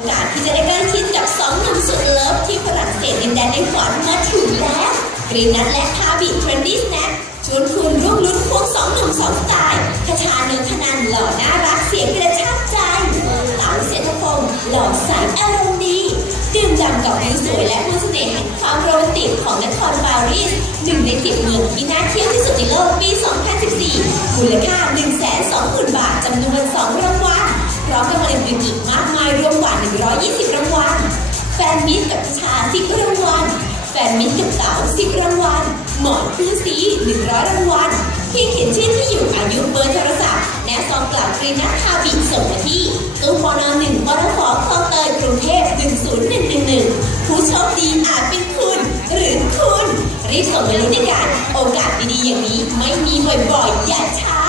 โอกาสที่จะได้ใกล้ชิดกับสองหนุ่มสุดเลิฟที่ฝรั่งเศสดินแดนในฝันมาถึงแล้วกรีนัทและทาบิเทรนดี้สแน็คชวนคุณร่วมลุ้นควงสองหนุ่มสองสไตล์คชาเนนทนันหล่อน่ารักเสียงกระชากใจเต๋าเสียทพงศ์หล่อใสอารมณ์ดีดื่มด่ำกับวิวสวยและผู้เสน่ห์แห่งความโรแมนติกของนครปารีสหนึ่งในสิบเมืองที่น่าเที่ยวที่สุดในโลกปี 2014 มูลค่า 120,000 บาทจำนวน2รางวัลพร้ อื่นๆอีกมากมายรวมกว่า 120 รางวัล แฟนมิตรกับชา10รางวัล แฟนมิตรกับเต๋า10รางวัล หมอนคู่สี 100 รางวัลเพียงเขียนชื่อที่อยู่อายุเบอร์โทรศัพท์และซองกล่าวกรีนัทคาบิส่งมาที่ตู้ปนหนึ่งปนฟคลองเตยกรุงเทพ10111 ผู้โชคดีอาจเป็นคุณ หรือคุณ รีบส่งมาลุ้นด้วยกันโอกาสดีๆอย่างนี้ไม่มีบ่อยๆอย่าช้า